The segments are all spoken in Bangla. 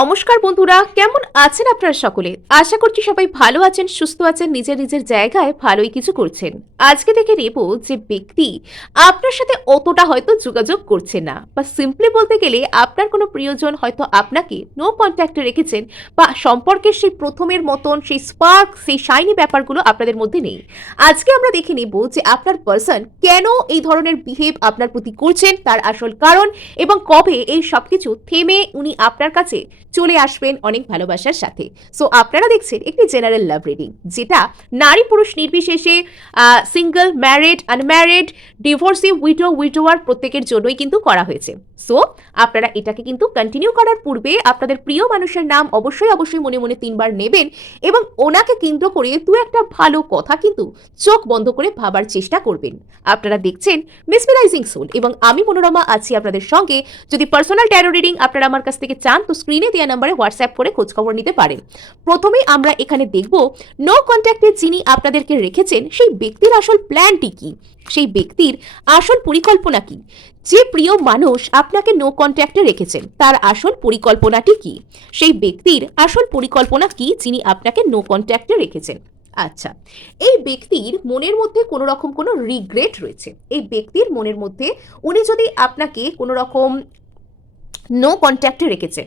নমস্কার বন্ধুরা, কেমন আছেন আপনারা সকলে? আশা করছি সবাই ভালো আছেন, সুস্থ আছেন, নিজের নিজের জায়গায় ভালোই কিছু করছেন। আজকে দেখে নেব যে ব্যক্তি আপনার সাথে অতটা হয়তো যোগাযোগ করছে না, বা সিম্পলি বলতে গেলে আপনার কোনো প্রিয়জন হয়তো আপনাকে নো কন্ট্যাক্টে রেখেছেন, বা সম্পর্কের সেই প্রথমের মতন সেই স্পার্ক, সেই শাইনি ব্যাপারগুলো আপনাদের মধ্যে নেই। আজকে আমরা দেখে নেব যে আপনার পার্সন কেন এই ধরনের বিহেভ আপনার প্রতি করছেন, তার আসল কারণ, এবং কবে এই সবকিছু থেমে উনি আপনার কাছে চলে আসবেন অনেক ভালোবাসার সাথে। সো আপনারা দেখছেন একটি জেনারেল লাভ রিডিং, যেটা নারী পুরুষ নির্বিশেষে, সিঙ্গেল, ম্যারিড, আনম্যারিড, ডিভোর্সি, উইডোয়ার প্রত্যেকের জন্যই কিন্তু করা হয়েছে। সো আপনারা এটাকে কিন্তু কন্টিনিউ করার পূর্বে আপনাদের প্রিয় মানুষের নাম অবশ্যই মনে মনে 3 বার নেবেন, এবং ওনাকে কেন্দ্র করে দু একটা ভালো কথা কিন্তু চোখ বন্ধ করে ভাবার চেষ্টা করবেন। আপনারা দেখছেন মিসমেরাইজিং সোল, এবং আমি মনোরমা আছি আপনাদের সঙ্গে। যদি পার্সোনাল ট্যারো রিডিং আপনারা আমার কাছ থেকে চান, তো স্ক্রিনে দেওয়া নাম্বারে হোয়াটসঅ্যাপ করে খোঁজখবর নিতে পারেন। প্রথমেই আমরা এখানে দেখব নো কন্ট্যাক্টে যিনি আপনাদেরকে রেখেছেন সেই ব্যক্তির আসল প্ল্যানটি কি, সেই ব্যক্তির আসল পরিকল্পনা কি। যে প্রিয় মানুষ আপনাকে নো কন্ট্যাক্টে রেখেছেন তার আসল পরিকল্পনাটি কি, সেই ব্যক্তির আসল পরিকল্পনা কি যিনি আপনাকে নো কন্ট্যাক্টে রেখেছেন। আচ্ছা, এই ব্যক্তির মনের মধ্যে কোনো রকম কোনো রিগ্রেট রয়েছে। এই ব্যক্তির মনের মধ্যে উনি যদি আপনাকে কোনো রকম নো কন্ট্যাক্টে রেখেছেন,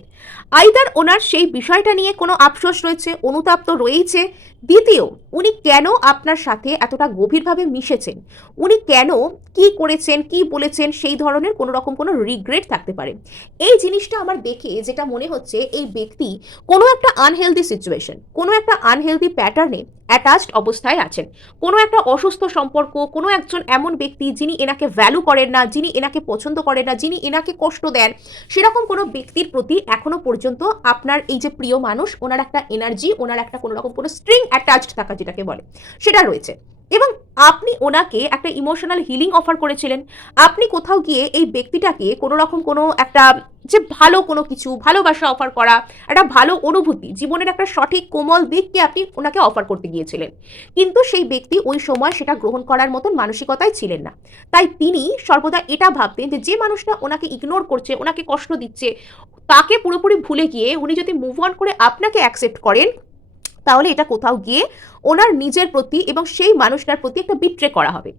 আইদার ওনার সেই বিষয়টা নিয়ে কোনো আফসোস রয়েছে, অনুতাপ তো রয়েইছে। দ্বিতীয়, উনি কেন আপনার সাথে এতটা গভীরভাবে মিশেছেন, উনি কেন, কি করেছেন, কি বলেছেন, সেই ধরনের কোনো রকম কোনো রিগ্রেট থাকতে পারে। এই জিনিসটা আমার দেখে যেটা মনে হচ্ছে, এই ব্যক্তি কোনো একটা আনহেলদি সিচুয়েশন, কোনো একটা আনহেলদি প্যাটার্নে অ্যাটাচড অবস্থায় আছেন। কোনো একটা অসুস্থ সম্পর্ক, কোনো একজন এমন ব্যক্তি যিনি এনাকে ভ্যালু করেন না, যিনি এনাকে পছন্দ করেন না, যিনি এনাকে কষ্ট দেন, সেরকম কোনো ব্যক্তির প্রতি এখনো পর্যন্ত আপনার এই যে প্রিয় মানুষ, ওনার একটা এনার্জি, ওনার একটা কোনো রকম কোনো স্ট্রিং অ্যাটাচড থাকা যেটাকে বলে, সেটা রয়েছে। এবং আপনি ওনাকে একটা ইমোশনাল হিলিং অফার করেছিলেন। আপনি কোথাও গিয়ে এই ব্যক্তিটাকে কোনো রকম কোনো একটা, যে ভালো কোনো কিছু, ভালোবাসা অফার করা, একটা ভালো অনুভূতি, জীবনের একটা সঠিক কোমল দিককে আপনি ওনাকে অফার করতে গিয়েছিলেন, কিন্তু সেই ব্যক্তি ওই সময় সেটা গ্রহণ করার মতন মানসিকতায় ছিলেন না। তাই তিনি সর্বদা এটা ভাবতেন যে যে মানুষটা ওনাকে ইগনোর করছে, ওনাকে কষ্ট দিচ্ছে, তাকে পুরোপুরি ভুলে গিয়ে উনি যদি মুভ অন করে আপনাকে অ্যাকসেপ্ট করেন, তাহলে এটা কোথাও গিয়ে ওনার নিজের প্রতি এবং সেই মানুষটার প্রতি একটা বিট্রে করা হবে।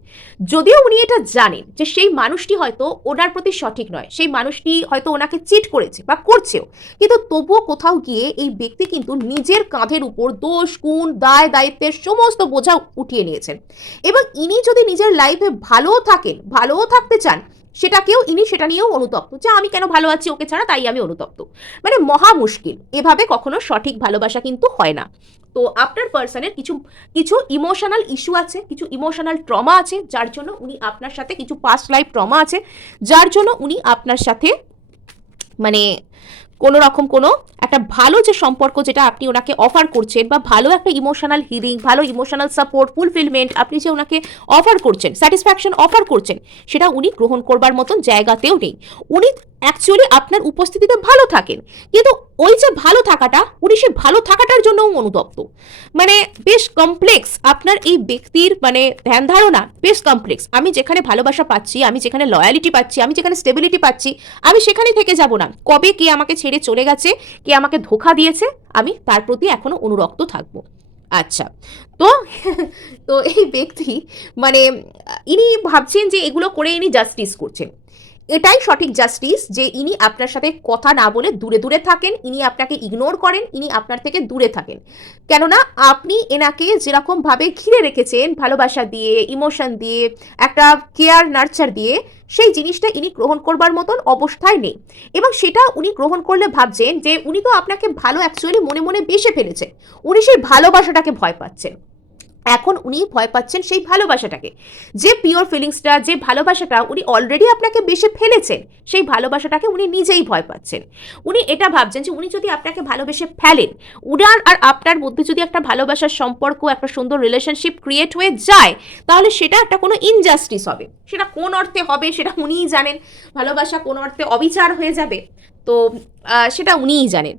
যদিও উনি এটা জানেন যে সেই মানুষটি হয়তো ওনার প্রতি সঠিক নয়, সেই মানুষটি হয়তো ওনাকে চিট করেছে বা করছেও, কিন্তু তবুও কোথাও গিয়ে এই ব্যক্তি কিন্তু নিজের কাঁধের উপর দোষ, গুণ, দায় দায়িত্বের সমস্ত বোঝা উঠিয়ে নিয়েছেন। এবং ইনি যদি নিজের লাইফে ভালোও থাকেন, ভালোও থাকতে চান, সেটা নিয়েও অনুতপ্ত, যে আমি কেন ভালো আছি ওকে ছাড়া, তাই আমি অনুতপ্ত। মানে মহা মুশকিল, এভাবে কখনো সঠিক ভালোবাসা কিন্তু হয় না। তো আপনার পার্সনের কিছু কিছু ইমোশনাল ইস্যু আছে, কিছু ইমোশনাল ট্রমা আছে, যার জন্য উনি আপনার সাথে, কিছু পাস্ট লাইফ ট্রমা আছে, যার জন্য উনি আপনার সাথে মানে কোনো রকম কোনো একটা ভালো যে সম্পর্ক যেটা আপনি ওনাকে অফার করছেন, বা ভালো একটা ইমোশনাল হিলিং, ভালো ইমোশনাল সাপোর্ট, ফুলফিলমেন্ট আপনি যে ওনাকে অফার করছেন, স্যাটিসফ্যাকশন অফার করছেন, সেটা উনি গ্রহণ করবার মতন জায়গাতেও নেই। উনি অ্যাকচুয়ালি আপনার উপস্থিতিতে ভালো থাকেন, কিন্তু ওই যে ভালো থাকাটা, উনি সে ভালো থাকাটার জন্যও অনুতপ্ত। মানে বেশ কমপ্লেক্স আপনার এই ব্যক্তির মানে ধ্যান ধারণা, বেশ কমপ্লেক্স। আমি যেখানে ভালোবাসা পাচ্ছি, আমি যেখানে লয়ালিটি পাচ্ছি, আমি যেখানে স্টেবিলিটি পাচ্ছি, আমি সেখানে থেকে যাব না। কবে কে আমাকে ছেড়ে চলে গেছে, কে আমাকে ধোঁকা দিয়েছে, আমি তার প্রতি এখনো অনুরক্ত থাকবো। আচ্ছা, তো তো এই ব্যক্তি মানে ইনি ভাবছেন যে এগুলো করে ইনি জাস্টিস করছেন। এটাই সঠিক জাস্টিস, যে ইনি আপনার সাথে কথা না বলে দূরে দূরে থাকেন, ইনি আপনাকে ইগনোর করেন, ইনি আপনার থেকে দূরে থাকেন। কেননা আপনি এনাকে যেরকমভাবে ঘিরে রেখেছেন ভালোবাসা দিয়ে, ইমোশন দিয়ে, একটা কেয়ার নার্চার দিয়ে, সেই জিনিসটা ইনি গ্রহণ করবার মতন অবস্থায় নেই। এবং সেটা উনি গ্রহণ করলে ভাবছেন যে উনি তো আপনাকে ভালো অ্যাকচুয়ালি মনে মনে বেসে ফেলেছেন, উনি সেই ভালোবাসাটাকে ভয় পাচ্ছেন। এখন উনি ভয় পাচ্ছেন সেই ভালোবাসাটাকে, যে পিওর ফিলিংসটা, যে ভালোবাসাটা উনি অলরেডি আপনাকে বেশে ফেলেছেন, সেই ভালোবাসাটাকে উনি নিজেই ভয় পাচ্ছেন। উনি এটা ভাবছেন যে উনি যদি আপনাকে ভালোবেসে ফেলেন, উনার আর আপনার মধ্যে যদি একটা ভালোবাসার সম্পর্ক, একটা সুন্দর রিলেশনশিপ ক্রিয়েট হয়ে যায়, তাহলে সেটা একটা কোনো ইনজাস্টিস হবে। সেটা কোন অর্থে হবে সেটা উনিই জানেন। ভালোবাসা কোন অর্থে অবিচার হয়ে যাবে, তো সেটা উনিই জানেন।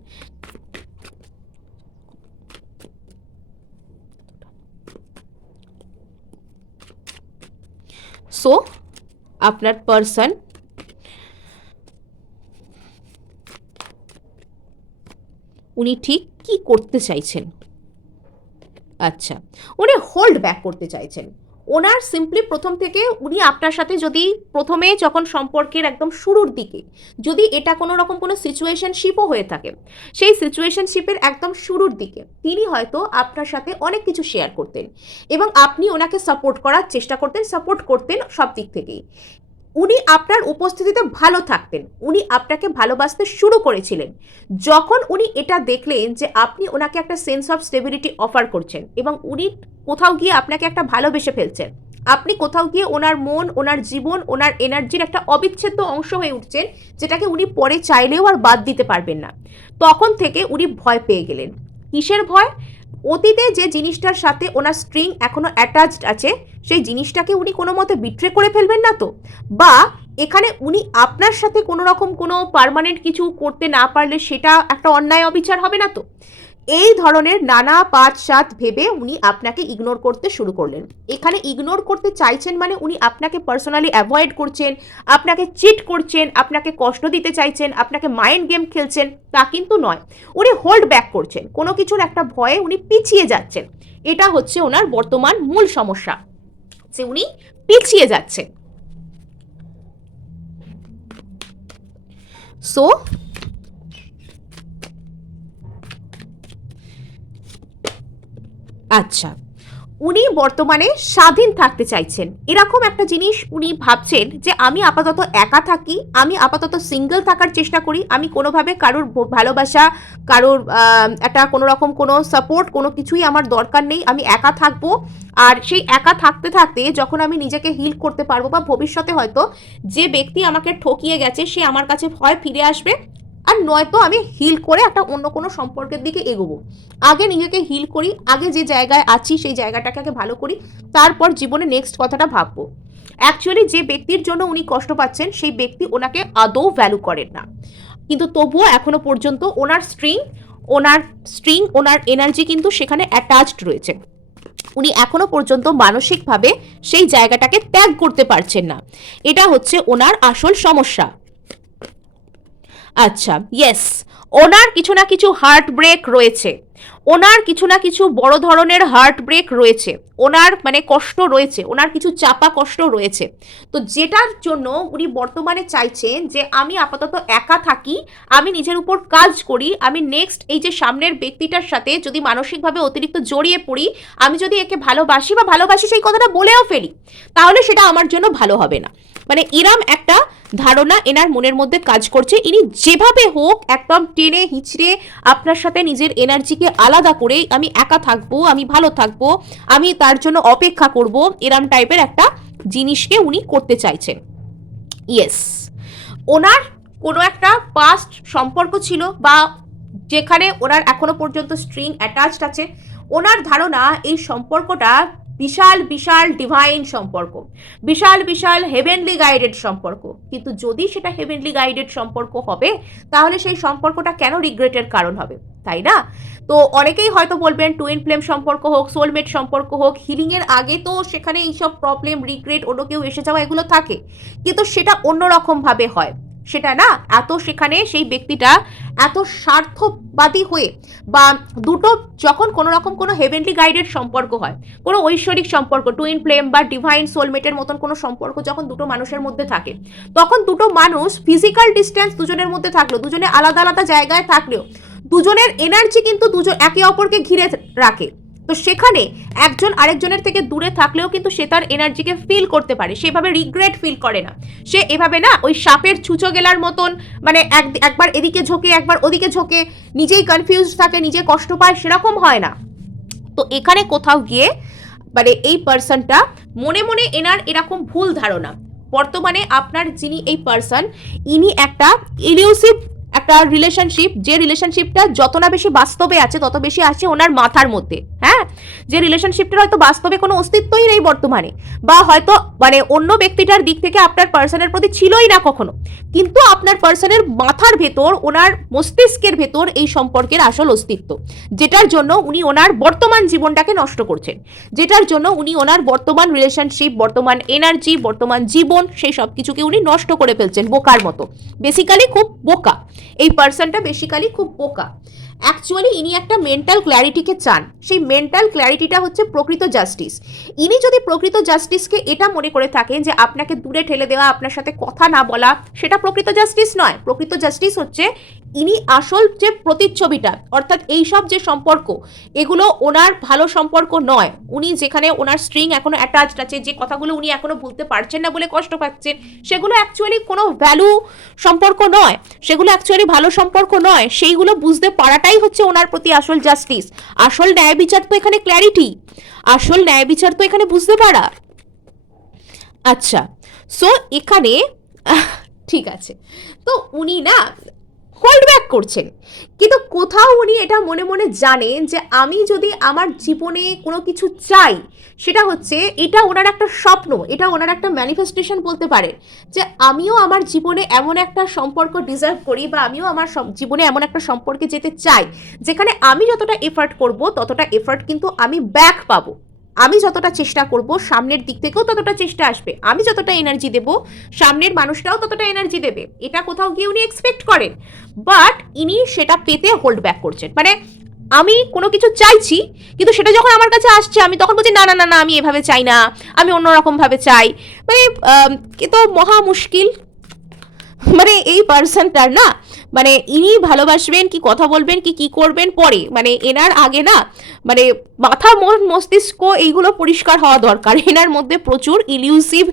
সো আপনার পার্সন উনি ঠিক কি করতে চাইছেন? আচ্ছা, উনি হোল্ড ব্যাক করতে চাইছেন। ওনার সিম্পলি প্রথম থেকে উনি আপনার সাথে যদি প্রথমে যখন সম্পর্কের একদম শুরুর দিকে যদি এটা কোনো রকম কোনো সিচুয়েশনশিপও হয়ে থাকে, সেই সিচুয়েশনশিপের একদম শুরুর দিকে তিনি হয়তো আপনার সাথে অনেক কিছু শেয়ার করতেন এবং আপনি ওনাকে সাপোর্ট করার চেষ্টা করতেন, সাপোর্ট করতেন সব দিক থেকেই। উনি আপনার উপস্থিতিতে ভালো থাকতেন, উনি আপনাকে ভালোবাসতে শুরু করেছিলেন যখন উনি এটা দেখলেন যে আপনি ওনাকে একটা সেন্স অফ স্টেবিলিটি অফার করছেন এবং উনি কোথাও গিয়ে আপনাকে একটা ভালোবেসে ফেলছেন। আপনি কোথাও গিয়ে ওনার মন, ওনার জীবন, ওনার এনার্জির একটা অবিচ্ছেদ্য অংশ হয়ে উঠছেন, যেটাকে উনি পরে চাইলেও আর বাদ দিতে পারবেন না। তখন থেকে উনি ভয় পেয়ে গেলেন। কিসের ভয়? অতীতে যে জিনিসটার সাথে ওনার স্ট্রিং এখনো অ্যাটাচড আছে, সেই জিনিসটাকে উনি কোনো মতে বিট্রে করে ফেলবেন না তো? বা এখানে উনি আপনার সাথে কোনো রকম কোনো পার্মানেন্ট কিছু করতে না পারলে সেটা একটা অন্যায় অবিচার হবে না তো? এই ধরনের নানা পাঁচ সাত ভেবে উনি আপনাকে ইগনোর করতে শুরু করলেন। এখানে ইগনোর করতে চাইছেন মানে উনি আপনাকে পার্সোনালি অ্যাভয়েড করছেন, আপনাকে চিট করছেন, আপনাকে কষ্ট দিতে চাইছেন, আপনাকে মাইন্ড গেম খেলছেন, তা কিন্তু নয়। উনি হোল্ড ব্যাক করছেন, কোনো কিছুর একটা ভয়ে উনি পিছিয়ে যাচ্ছেন। এটা হচ্ছে ওনার বর্তমান মূল সমস্যা, যে উনি পিছিয়ে যাচ্ছেন। সো আচ্ছা, উনি বর্তমানে স্বাধীন থাকতে চাইছেন। এরকম একটা জিনিস উনি ভাবছেন যে আমি আপাতত একা থাকি, আমি আপাতত সিঙ্গেল থাকার চেষ্টা করি, আমি কোনোভাবে কারোর ভালোবাসা, কারোর একটা কোনো রকম কোনো সাপোর্ট, কোনো কিছুই আমার দরকার নেই, আমি একা থাকবো। আর সেই একা থাকতে থাকতে যখন আমি নিজেকে হিল করতে পারবো বা ভবিষ্যতে হয়তো যে ব্যক্তি আমাকে ঠকিয়ে গেছে সে আমার কাছে হয় ফিরে আসবে, আর নয়তো আমি হিল করে একটা অন্য কোনো সম্পর্কের দিকে এগোবো। আগে নিজেকে হিল করি, আগে যে জায়গায় আছি সেই জায়গাটাকে আগে ভালো করি, তারপর জীবনে নেক্সট কথাটা ভাববো। অ্যাকচুয়ালি যে ব্যক্তির জন্য উনি কষ্ট পাচ্ছেন সেই ব্যক্তি ওনাকে আদৌ ভ্যালু করেন না, কিন্তু তবুও এখনো পর্যন্ত ওনার এনার্জি কিন্তু সেখানে অ্যাটাচড রয়েছে। উনি এখনো পর্যন্ত মানসিকভাবে সেই জায়গাটাকে ত্যাগ করতে পারছেন না। এটা হচ্ছে ওনার আসল সমস্যা। আচ্ছা, ইয়েস, ওনার কিছু না কিছু হার্ট ব্রেক রয়েছে, ওনার কিছু না কিছু বড় ধরনের হার্ট ব্রেক রয়েছে, ওনার মানে কষ্ট রয়েছে, ওনার কিছু চাপা কষ্ট রয়েছে। তো যেটার জন্য উনি বর্তমানে চাইছেন যে আমি আপাতত একা থাকি, আমি নিজের উপর কাজ করি, আমি নেক্সট এই যে সামনের ব্যক্তিটার সাথে যদি মানসিকভাবে অতিরিক্ত জড়িয়ে পড়ি, আমি যদি একে ভালোবাসি বা ভালোবাসি সেই কথাটা বলেও ফেলি, তাহলে সেটা আমার জন্য ভালো হবে না। মানে এরম একটা ধারণা এনার মনের মধ্যে কাজ করছে। ইনি যেভাবে হোক একদম টেনে হিচড়ে আপনার সাথে নিজের এনার্জিকে আলাদা করে আমি একা থাকবো, আমি ভালো থাকবো, আমি তার জন্য অপেক্ষা করব, এরম টাইপের একটা জিনিসকে উনি করতে চাইছেন। ইয়েস, ওনার কোনো একটা পাস্ট সম্পর্ক ছিল বা যেখানে ওনার এখনো পর্যন্ত স্ট্রিং অ্যাটাচড আছে। ওনার ধারণা এই সম্পর্কটা বিশাল বিশাল ডিভাইন সম্পর্ক, বিশাল বিশাল হেভেনলি গাইডেড সম্পর্ক। কিন্তু যদি সেটা হেভেনলি গাইডেড সম্পর্ক হবে তাহলে সেই সম্পর্কটা কেন রিগ্রেটের কারণ হবে, তাই না? তো অনেকেই হয়তো বলবেন টুইন ফ্লেম সম্পর্ক হোক, সোলমেট সম্পর্ক হোক, হিলিংয়ের আগে তো সেখানে এইসব প্রবলেম, রিগ্রেট, অন্য কেউ এসে যাওয়া এগুলো থাকে, কিন্তু সেটা অন্যরকমভাবে হয়। সেটা না এত সেখানে সেই ব্যক্তিটা এত স্বার্থবাদী হয়ে বা দুটো যখন কোনো রকম কোনো হেভেনলি গাইডেড সম্পর্ক হয়, কোনো ঐশ্বরিক সম্পর্ক, টুইন ফ্লেম বা ডিভাইন সোলমেটের মতন কোনো সম্পর্ক যখন দুটো মানুষের মধ্যে থাকে, তখন দুটো মানুষ ফিজিক্যাল ডিস্টেন্স দুজনের মধ্যে থাকলেও, দুজনে আলাদা আলাদা জায়গায় থাকলেও দুজনের এনার্জি কিন্তু দুজন একে অপরকে ঘিরে রাখে। তো সেখানে একজন আরেকজনের থেকে দূরে থাকলেও কিন্তু সে তার এনার্জিকে ফিল করতে পারে, সেভাবে রিগ্রেট ফিল করে না। সে এভাবে না ওই সাপের ছুঁচো গেলার মতন মানে একবার এদিকে ঝোঁকে একবার ওদিকে ঝোঁকে, নিজেই কনফিউজ থাকে, নিজে কষ্ট পায়, সেরকম হয় না। তো এখানে কোথাও গিয়ে মানে এই পার্সনটা মনে মনে এনার এরকম ভুল ধারণা, বর্তমানে আপনার যিনি এই পার্সন, ইনি একটা ইলিউসিভ একটা রিলেশনশিপ, যে রিলেশনশিপটা যত না বেশি বাস্তবে আছে তত বেশি আছে ওনার মাথার মধ্যে। হ্যাঁ, যে রিলেশনশিপটার হয়তো বাস্তবে কোনো অস্তিত্বই নেই বর্তমানে, বা হয়তো মানে অন্য ব্যক্তিটার দিক থেকে আপনার পার্সনের প্রতি ছিলই না কখনো, কিন্তু আপনার পার্সনের মাথার ভেতর, ওনার মস্তিষ্কের ভেতর এই সম্পর্কের আসল অস্তিত্ব, যেটার জন্য উনি ওনার বর্তমান জীবনটাকে নষ্ট করছেন, যেটার জন্য উনি ওনার বর্তমান রিলেশনশিপ, বর্তমান এনার্জি, বর্তমান জীবন সেই সব কিছুকে উনি নষ্ট করে ফেলছেন বোকার মতো। বেসিক্যালি খুব বোকা। এই পার্সনটা বেসিক্যালি খুব বোকা। অ্যাকচুয়ালি ইনি একটা মেন্টাল ক্ল্যারিটিকে চান, সেই মেন্টাল ক্ল্যারিটিটা হচ্ছে প্রকৃত জাস্টিস। ইনি যদি প্রকৃত জাস্টিসকে এটা মনে করে থাকেন যে আপনাকে দূরে ঠেলে দেওয়া, আপনার সাথে কথা না বলা, সেটা প্রকৃত জাস্টিস নয়। প্রকৃত জাস্টিস হচ্ছে ইনি আসল যে প্রতিচ্ছবিটা, অর্থাৎ এইসব যে সম্পর্ক, এগুলো ওনার ভালো সম্পর্ক নয়। উনি যেখানে ওনার স্ট্রিং এখনো অ্যাটাচড আছে, যে কথাগুলো উনি এখনো ভুলতে পারছেন না বলে কষ্ট পাচ্ছেন, সেগুলো অ্যাকচুয়ালি কোনো ভ্যালু সম্পর্ক নয়, সেগুলো অ্যাকচুয়ালি ভালো সম্পর্ক নয়। সেইগুলো বুঝতে পারাটাই হচ্ছে ওনার প্রতি আসল জাস্টিস। আসল ন্যায় বিচার তো এখানে ক্ল্যারিটি, আসল ন্যায় বিচার তো এখানে বুঝতে পারা। আচ্ছা, সো এখানে ঠিক আছে, তো উনি না হোল্ড ব্যাক করছেন, কিন্তু কোথাও উনি এটা মনে মনে জানেন যে আমি যদি আমার জীবনে কোনো কিছু চাই, সেটা হচ্ছে, এটা ওনার একটা স্বপ্ন, এটা ওনার একটা ম্যানিফেস্টেশন বলতে পারে, যে আমিও আমার জীবনে এমন একটা সম্পর্ক ডিজার্ভ করি, বা আমিও আমার জীবনে এমন একটা সম্পর্কে যেতে চাই যেখানে আমি যতটা এফার্ট করব ততটা এফার্ট কিন্তু আমি ব্যাক পাবো। আমি যতটা চেষ্টা করব সামনের দিক থেকেও ততটা চেষ্টা আসবে, আমি যতটা এনার্জি দেব সামনের মানুষটাও ততটা এনার্জি দেবে, এটা কোথাও গিয়ে উনি এক্সপেক্ট করেন। বাট ইনি সেটা পেতে হোল্ড ব্যাক করছেন। মানে আমি কোনো কিছু চাইছি, কিন্তু সেটা যখন আমার কাছে আসছে আমি তখন বলছি না না না না, আমি এভাবে চাই না, আমি অন্যরকম ভাবে চাই। মানে এ তো মহা মুশকিল। মানে এই পার্সনটার না, মানে ইনি ভালোবাসবেন কি কথা বলবেন কি কি করবেন পরে, মানে এনার আগে না, মানে মাথা মন মস্তিষ্ক এইগুলো পরিষ্কার হওয়া দরকার। এনার মধ্যে প্রচুর ইলিউসিভ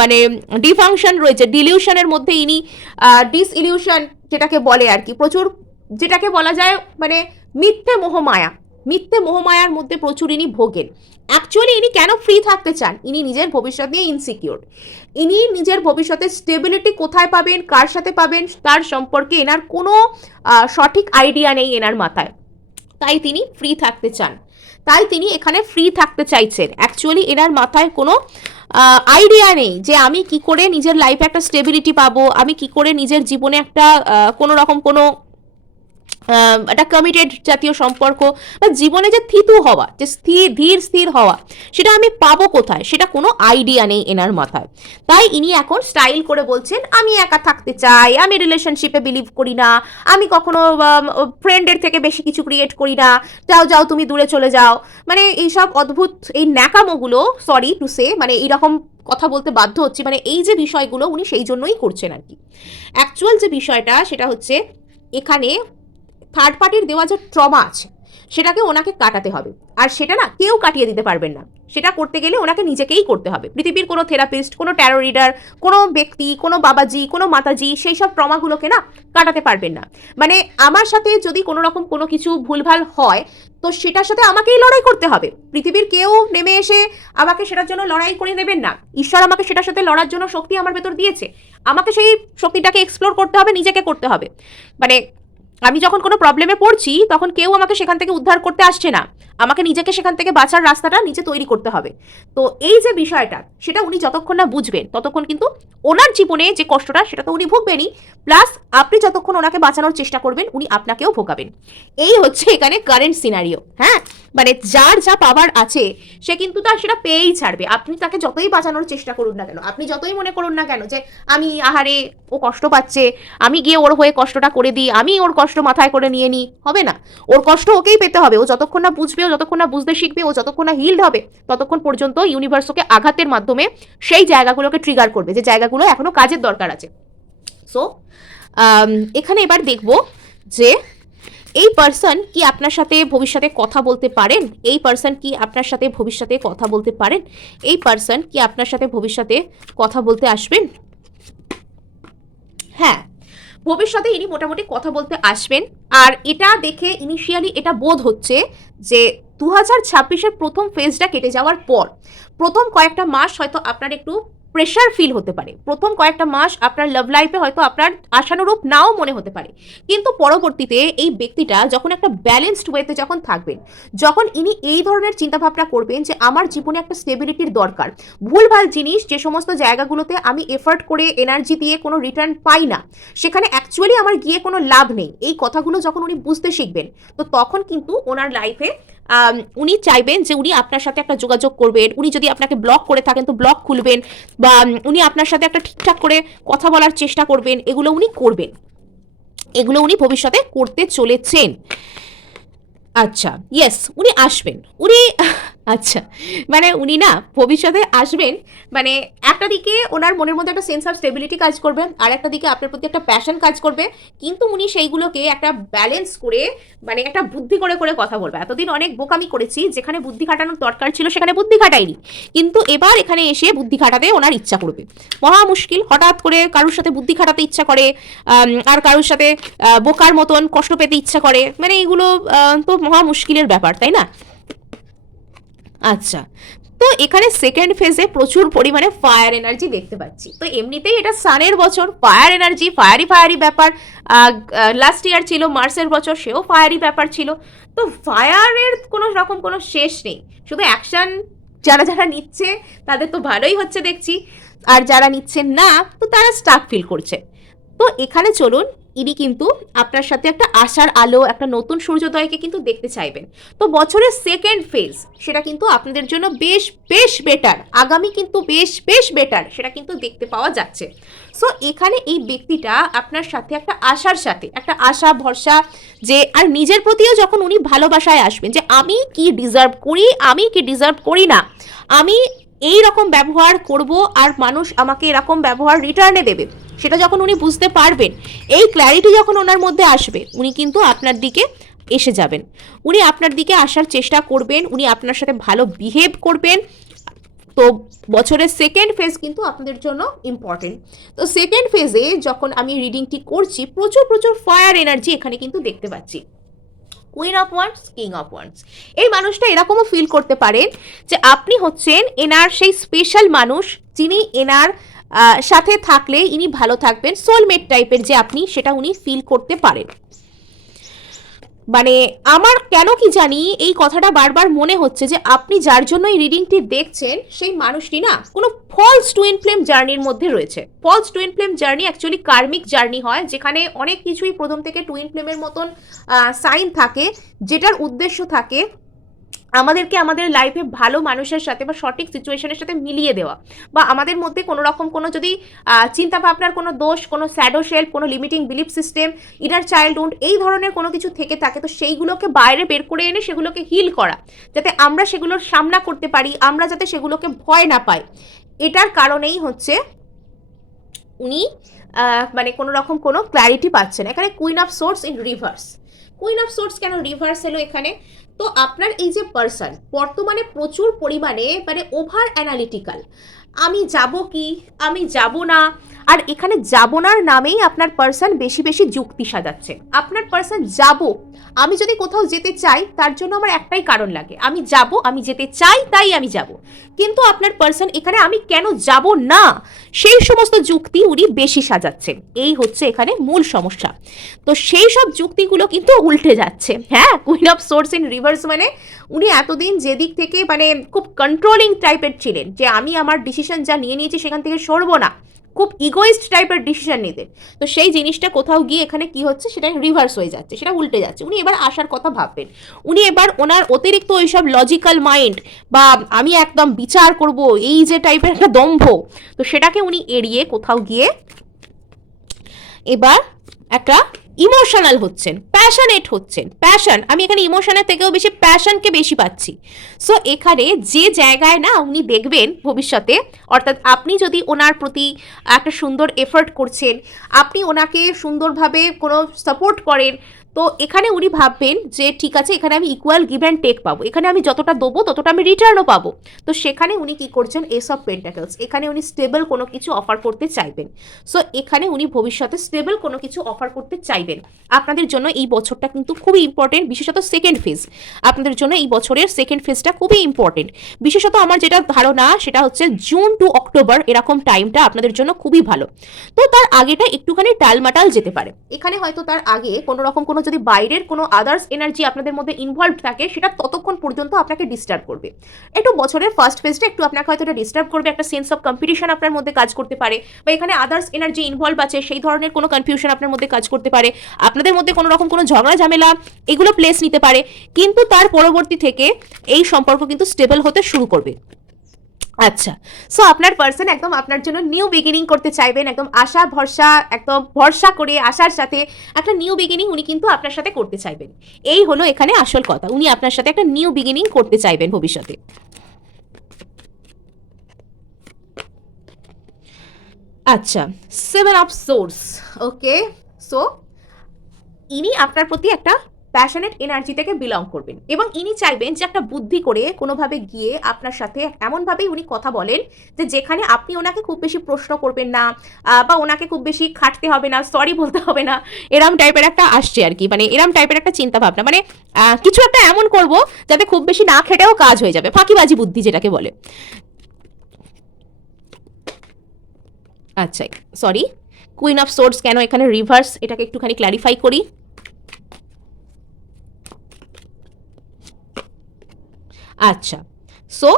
মানে ডিফাংশন রয়েছে, ডিলিউশনের মধ্যে ইনি ডিসইলিউশন যেটাকে বলে আর কি, প্রচুর যেটাকে বলা যায় মানে মিথ্যে মোহমায়া, মিথ্যে মোহমায়ার মধ্যে প্রচুর ইনি ভোগেন। অ্যাকচুয়ালি ইনি কেন ফ্রি থাকতে চান? ইনি নিজের ভবিষ্যৎ নিয়ে ইনসিকিউর। ইনি নিজের ভবিষ্যতের স্টেবিলিটি কোথায় পাবেন, কার সাথে পাবেন, তার সম্পর্কে এনার কোনো সঠিক আইডিয়া নেই এনার মাথায়। তাই তিনি ফ্রি থাকতে চান, তাই তিনি এখানে ফ্রি থাকতে চাইছেন। অ্যাকচুয়ালি এনার মাথায় কোনো আইডিয়া নেই যে আমি কি করে নিজের লাইফে একটা স্টেবিলিটি পাবো, আমি কি করে নিজের জীবনে একটা কোনো রকম কোনো একটা কমিটেড জাতীয় সম্পর্ক বা জীবনে যে থিতু হওয়া, যে ধীর স্থির হওয়া, সেটা আমি পাবো কোথায়, সেটা কোনো আইডিয়া নেই এনার মাথায়। তাই ইনি এখন স্টাইল করে বলছেন আমি একা থাকতে চাই, আমি রিলেশনশিপে বিলিভ করি না, আমি কখনো ফ্রেন্ডের থেকে বেশি কিছু ক্রিয়েট করি না, যাও যাও তুমি দূরে চলে যাও। মানে এইসব অদ্ভুত এই ন্যাকামোগুলো, সরি টু সে, মানে এইরকম কথা বলতে বাধ্য হচ্ছি, মানে এই যে বিষয়গুলো উনি সেই জন্যই করছেন আর কি। অ্যাকচুয়াল যে বিষয়টা সেটা হচ্ছে, এখানে থার্ড পার্টির দেওয়া যে ট্রমা আছে সেটাকে ওনাকে কাটাতে হবে, আর সেটা না কেউ কাটিয়ে দিতে পারবেন না। সেটা করতে গেলে ওনাকে নিজেকেই করতে হবে। পৃথিবীর কোনো থেরাপিস্ট, কোনো ট্যারো রিডার, কোনো ব্যক্তি, কোনো বাবাজি, কোনো মাতাজি সেই সব ট্রমাগুলোকে না কাটাতে পারবেন না। মানে আমার সাথে যদি কোনো রকম কোনো কিছু ভুলভাল হয়, তো সেটার সাথে আমাকেই লড়াই করতে হবে। পৃথিবীর কেউ নেমে এসে আমাকে সেটার জন্য লড়াই করে নেবেন না। ঈশ্বর আমাকে সেটার সাথে লড়ার জন্য শক্তি আমার ভেতর দিয়েছে, আমাকে সেই শক্তিটাকে এক্সপ্লোর করতে হবে, নিজেকে করতে হবে। মানে আমি যখন কোনো প্রবলেমে পড়ছি তখন কেউ আমাকে সেখান থেকে উদ্ধার করতে আসছে না, আমাকে নিজেকে সেখান থেকে বাঁচার রাস্তাটা নিজে তৈরি করতে হবে। তো এই যে বিষয়টা, সেটা উনি যতক্ষণ না বুঝবেন ততক্ষণ কিন্তু ওনার জীবনে যে কষ্টটা সেটা তো উনি ভুগবেনই, প্লাস আপনি যতক্ষণ ওনাকে বাঁচানোর চেষ্টা করবেন উনি আপনাকেও ভোগাবেন। এই হচ্ছে এখানে কারেন্ট সিনারিও। হ্যাঁ, মানে যার যা পাওয়ার আছে সে কিন্তু তার সেটা পেয়েই ছাড়বে। আপনি তাকে যতই বাঁচানোর চেষ্টা করুন না কেন, আপনি যতই মনে করুন না কেন যে আমি আহারে ও কষ্ট পাচ্ছে, আমি গিয়ে ওর হয়ে কষ্টটা করে দিই, আমি ওর কষ্ট মাথায় করে নিয়ে নিই, হবে না। ওর কষ্ট ওকেই পেতে হবে। ও যতক্ষণ না বুঝবে, ও যতক্ষণ না বুঝতে শিখবে, ও যতক্ষণ না হিলড হবে, ততক্ষণ পর্যন্ত ইউনিভার্স ওকে আঘাতের মাধ্যমে সেই জায়গাগুলোকে ট্রিগার করবে, যে জায়গাগুলো এখনো কাজের দরকার আছে। সো এখানে এবার দেখব যে এই পার্সন কি আপনার সাথে ভবিষ্যতে কথা বলতে পারেন, এই পার্সন কি আপনার সাথে ভবিষ্যতে কথা বলতে পারেন, এই পার্সন কি আপনার সাথে ভবিষ্যতে কথা বলতে আসবেন। হ্যাঁ, ভবিষ্যতে ইনি মোটামুটি কথা বলতে আসবেন। আর এটা দেখে ইনিশিয়ালি এটা বোধ হচ্ছে যে 2026-এর প্রথম ফেজটা কেটে যাওয়ার পর প্রথম কয়েকটা মাস হয়তো আপনার একটু প্রেশার ফিল হতে পারে, প্রথম কয়েকটা মাস আপনার লাভ লাইফে হয়তো আপনার আশানুরূপ নাও মনে হতে পারে, কিন্তু পরবর্তীতে এই ব্যক্তিটা যখন একটা ব্যালেন্সড ওয়েতে যখন থাকবেন, যখন ইনি এই ধরনের চিন্তাভাবনা করবেন যে আমার জীবনে একটা স্টেবিলিটির দরকার, ভুলভাল জিনিস যে সমস্ত জায়গাগুলোতে আমি এফার্ট করে এনার্জি দিয়ে কোনো রিটার্ন পাই না, সেখানে অ্যাকচুয়ালি আমার গিয়ে কোনো লাভ নেই, এই কথাগুলো যখন উনি বুঝতে শিখবেন, তো তখন কিন্তু ওনার লাইফে উনি চাইবেন যে উনি আপনার সাথে একটা যোগাযোগ করবেন। উনি যদি আপনাকে ব্লক করে থাকেন তো ব্লক খুলবেন, বা উনি আপনার সাথে একটা ঠিকঠাক করে কথা বলার চেষ্টা করবেন, এগুলো উনি করবেন। এগুলো উনি ভবিষ্যতে করতে চলেছেন। আচ্ছা, ইয়েস, উনি আসবেন। উনি আচ্ছা, মানে উনি না ভবিষ্যতে আসবেন, মানে একটা দিকে ওনার মনের মধ্যে একটা সেন্স অফ স্টেবিলিটি কাজ করবে, আর একটা দিকে আপনার প্রতি একটা প্যাশন কাজ করবে, কিন্তু উনি সেইগুলোকে একটা ব্যালেন্স করে, মানে একটা বুদ্ধি করে করে কথা বলবে। এতদিন অনেক বোকামি করেছি, যেখানে বুদ্ধি খাটানোর দরকার ছিল সেখানে বুদ্ধি খাটাইনি, কিন্তু এবার এখানে এসে বুদ্ধি খাটাতে ওনার ইচ্ছা করবে। মহা মুশকিল, হঠাৎ করে কারোর সাথে বুদ্ধি খাটাতে ইচ্ছা করে, আর কারোর সাথে বোকার মতন কষ্ট পেতে ইচ্ছা করে, মানে এগুলো তো মহা মুশকিলের ব্যাপার, তাই না? আচ্ছা, তো এখানে সেকেন্ড ফেজে প্রচুর পরিমাণে ফায়ার এনার্জি দেখতে পাচ্ছি। তো এমনিতেই এটা সানের বছর, ফায়ার এনার্জি, ফায়ারি ফায়ারি ব্যাপার। লাস্ট ইয়ার ছিল মার্সের বছর, সেও ফায়ারি ব্যাপার ছিল। তো ফায়ারের কোনো রকম কোনো শেষ নেই, শুধু অ্যাকশন যারা যারা নিচ্ছে তাদের তো ভালোই হচ্ছে দেখছি, আর যারা নিচ্ছেন না তো তারা স্টাক ফিল করছে। তো এখানে চলুন, ইনি কিন্তু আপনার সাথে একটা আশার আলো, একটা নতুন সূর্যোদয়কে কিন্তু দেখতে চাইবেন। তো বছরের সেকেন্ড ফেজ সেটা কিন্তু আপনাদের জন্য বেশ বেশ বেটার, আগামী কিন্তু বেশ বেশ বেটার, সেটা কিন্তু দেখতে পাওয়া যাচ্ছে। সো এখানে এই ব্যক্তিটা আপনার সাথে একটা আশার সাথে একটা আশা ভরসা, যে আর নিজের প্রতিও যখন উনি ভালোবাসায় আসবেন, যে আমি কি ডিজার্ভ করি, আমি কি ডিজার্ভ করি না, আমি এই রকম ব্যবহার করব আর মানুষ আমাকে এরকম ব্যবহার রিটার্নে দেবে, সেটা যখন উনি বুঝতে পারবেন, এই ক্ল্যারিটি যখন ওনার মধ্যে আসবে, উনি কিন্তু আপনার দিকে এসে যাবেন। উনি আপনার দিকে আসার চেষ্টা করবেন, উনি আপনার সাথে ভালো বিহেভ করবেন। তো বছরের সেকেন্ড ফেজ কিন্তু আপনাদের জন্য ইম্পর্টেন্ট। তো সেকেন্ড ফেজে যখন আমি রিডিংটি করছি, প্রচুর প্রচুর ফায়ার এনার্জি এখানে কিন্তু দেখতে পাচ্ছি। Queen of wands, king of wands, এই মানুষটা এরকমও ফিল করতে পারেন যে আপনি হচ্ছেন এনার সেই স্পেশাল মানুষ, যিনি এনার সাথে থাকলে ইনি ভালো থাকবেন, সোলমেট টাইপের যে আপনি, সেটা উনি ফিল করতে পারেন। মানে আমার কেন কি জানি এই কথাটা বারবার মনে হচ্ছে যে আপনি যার জন্য এই রিডিংটি দেখছেন, সেই মানুষটি না কোনো ফলস টুইন ফ্লেম জার্নির মধ্যে রয়েছে। False twin flame journey actually karmic journey হয়, যেখানে অনেক কিছুই প্রথম থেকে টুইন ফ্লেমের মতন সাইন থাকে, যেটার উদ্দেশ্য থাকে আমাদেরকে আমাদের লাইফে ভালো মানুষের সাথে বা সঠিক সিচুয়েশনের সাথে মিলিয়ে দেওয়া, বা আমাদের মধ্যে কোনো রকম কোনো যদি চিন্তা ভাবনার কোনো দোষ, কোনো স্যাডো শেল্ফ, কোনো limiting belief system, inner childhood, এই ধরনের কোনো কিছু থেকে থাকে, তো সেইগুলোকে বাইরে বের করে এনে সেগুলোকে হিল করা, যাতে আমরা সেগুলোর সামনা করতে পারি, আমরা যাতে সেগুলোকে ভয় না পাই। এটার কারণেই হচ্ছে উনি মানে কোনো রকম কোনো ক্ল্যারিটি পাচ্ছেন। এখানে queen of swords in reverse. Queen of swords কেন রিভার্স এলো এখানে? তো আপনার এই যে পার্সন বর্তমানে প্রচুর পরিমাণে মানে ওভার অ্যানালিটিক্যাল, আমি যাব কি, আমি যাব না, আর এখানে যাব নার নামেই আপনার পার্সন বেশি বেশি যুক্তি সাজাচ্ছে। আপনার পার্সন যাব, আমি যদি কোথাও যেতে চাই তার জন্য আমার একটাই কারণ লাগে, আমি যাব, আমি যেতে চাই তাই আমি যাব, কিন্তু আপনার পার্সন এখানে আমি কেন যাব না সেই সমস্ত যুক্তি উনি বেশি সাজাচ্ছেন, এই হচ্ছে এখানে মূল সমস্যা। তো সেই সব যুক্তিগুলো কিন্তু উল্টে যাচ্ছে। হ্যাঁ, queen of swords in reverse মানে উনি এতদিন যেদিক থেকে মানে খুব কন্ট্রোলিং টাইপের ছিলেন, যে আমি আমার ডিসিশন যা নিয়ে নিয়েছি সেখান থেকে সরবো না, খুব ইগোইস্ট টাইপের ডিসিশন নিতেন, তো সেই জিনিসটা কোথাও গিয়ে এখানে কি হচ্ছে, সেটা রিভার্স হয়ে যাচ্ছে, সেটা উল্টে যাচ্ছে। উনি এবার আসার কথা ভাববেন, উনি এবার ওনার অতিরিক্ত ওইসব লজিক্যাল মাইন্ড বা আমি একদম বিচার করব এই যে টাইপের একটা দম্ভ, তো সেটাকে উনি এড়িয়ে কোথাও গিয়ে এবার একটা ইমোশনাল হচ্ছেন, প্যাশনেট হচ্ছেন। প্যাশন, আমি এখানে ইমোশনের থেকেও বেশি প্যাশনকে বেশি পাচ্ছি। সো এখানে যে জায়গায় না উনি দেখবেন ভবিষ্যতে, অর্থাৎ আপনি যদি ওনার প্রতি একটা সুন্দর এফর্ট করছেন, আপনি ওনাকে সুন্দরভাবে কোনো সাপোর্ট করেন, তো এখানে উনি ভাববেন যে ঠিক আছে, এখানে আমি ইকুয়াল গিভ অ্যান্ড টেক পাবো, এখানে আমি যতটা দেবো ততটা আমি রিটার্নও পাবো। তো সেখানে উনি কি করছেন, এস অফ পেন্টাকলস, এখানে উনি স্টেবল কোনো কিছু অফার করতে চাইবেন। সো এখানে উনি ভবিষ্যতে স্টেবল কোনো কিছু অফার করতে চাইবেন। আপনাদের জন্য এই বছরটা কিন্তু খুবই ইম্পর্টেন্ট, বিশেষত সেকেন্ড ফেজ। আপনাদের জন্য এই বছরের সেকেন্ড ফেজটা খুবই ইম্পর্টেন্ট। বিশেষত আমার যেটা ধারণা সেটা হচ্ছে জুন টু অক্টোবর এরকম টাইমটা আপনাদের জন্য খুবই ভালো। তো তার আগেটা একটুখানি টালমাটাল যেতে পারে। এখানে হয়তো তার আগে কোনো রকম কোনো যদি বাইরের কোনো আদার্স এনার্জি আপনাদের মধ্যে ইনভলভ থাকে, সেটা ততক্ষণ পর্যন্ত আপনাকে ডিস্টার্ব করবে। একটু বছরের ফার্স্ট ফেজটা একটু আপনাকে হয়তো এটা ডিস্টার্ব করবে, একটা সেন্স অফ কম্পিটিশন আপনার মধ্যে কাজ করতে পারে, বা এখানে আদার্স এনার্জি ইনভলভ আছে সেই ধরনের কোনো কনফিউশন আপনার মধ্যে কাজ করতে পারে, আপনাদের মধ্যে কোনো রকম কোনো ঝগড়া ঝামেলা এগুলো প্লেস নিতে পারে। কিন্তু তার পরবর্তী থেকে এই সম্পর্ক কিন্তু স্টেবল হতে শুরু করবে। আচ্ছা, সো আপনার পার্সন একদম আপনার জন্য নিউ বিগিনিং করতে চাইবেন, একদম আশা ভরসা, একদম ভরসা করে আশার সাথে একটা নিউ বিগিনিং উনি কিন্তু আপনার সাথে করতে চাইবেন। এই হলো এখানে আসল কথা, উনি আপনার সাথে একটা নিউ বিগিনিং করতে চাইবেন ভবিষ্যতে। আচ্ছা, 7 অফ সোর্স। ওকে, সো ইনি আপনার প্রতি একটা প্যাশনেট এনার্জি থেকে বিলং করবেন এবং ইনি চাইবেন যে একটা বুদ্ধি করে কোনোভাবে গিয়ে আপনার সাথে এমনভাবেই উনি কথা বলেন যে যেখানে আপনি ওনাকে খুব বেশি প্রশ্ন করবেন না, বা ওনাকে খুব বেশি খাটতে হবে না, সরি বলতে হবে না, এরম টাইপের একটা আসছে আর কি, মানে এরম টাইপের একটা চিন্তা ভাবনা, মানে কিছু একটা এমন করব যাতে খুব বেশি না খেটেও কাজ হয়ে যাবে, ফাঁকিবাজি বুদ্ধি যেটাকে বলে। আচ্ছা, সরি, কুইন অফ সোর্স কেন এখানে রিভার্স, এটাকে একটুখানি ক্ল্যারিফাই করি। আচ্ছা, সো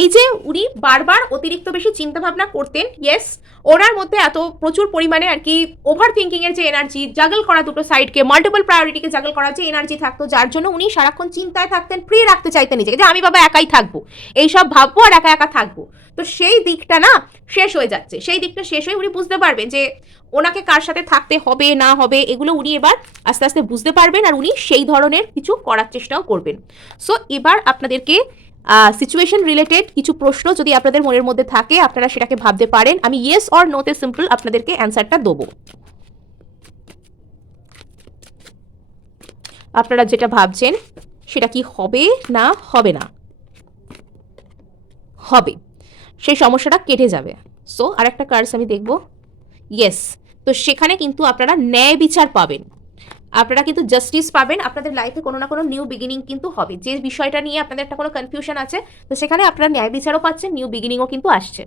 এই যে উনি বারবার অতিরিক্ত বেশি চিন্তা ভাবনা করতেন, ইয়েস, ওনার মধ্যে এত প্রচুর পরিমাণে আর কি ওভার থিঙ্কিং এর যে এনার্জি, জাগল করা দুটো সাইডকে, মাল্টিপল প্রায়োরিটিকে জাগল করার যে এনার্জি থাকতো, যার জন্য উনি সারাক্ষণ চিন্তায় থাকতেন, ফ্রি রাখতে চাইতেন নিজেকে, যে আমি বাবা একাই থাকবো, এইসব ভাববো আর একা একা থাকবো। তো সেই দিকটা না শেষ হয়ে যাচ্ছে, সেই দিকটা শেষ হয়ে উনি বুঝতে পারবেন যে ওনাকে কার সাথে থাকতে হবে না হবে এগুলো উনি এবার আস্তে আস্তে বুঝতে পারবেন, আর উনি সেই ধরনের কিছু করার চেষ্টাও করবেন। সো এবার আপনাদেরকে সিচুয়েশন রিলেটেড কিছু প্রশ্ন যদি আপনাদের মনের মধ্যে থাকে, আপনারা সেটাকে ভাবতে পারেন, আমি ইয়েস অর নোতে সিম্পল আপনাদেরকে অ্যান্সারটা দেবো। আপনারা যেটা ভাবছেন সেটা কি হবে না হবে না হবে, সেই সমস্যাটা কেটে যাবে। সো আর একটা কার্ডস আমি দেখব, ইয়েস, তো সেখানে কিন্তু আপনারা ন্যায় বিচার পাবেন, আপনারা কিন্তু জাস্টিস পাবেন, আপনাদের লাইফে কোনো না কোনো নিউ বিগিনিং কিন্তু হবে, যে বিষয়টা নিয়ে আপনাদের একটা কোনো কনফিউশন আছে তো সেখানে আপনারা ন্যায় বিচারও পাচ্ছেন, নিউ বিগিনিংও কিন্তু আসছে।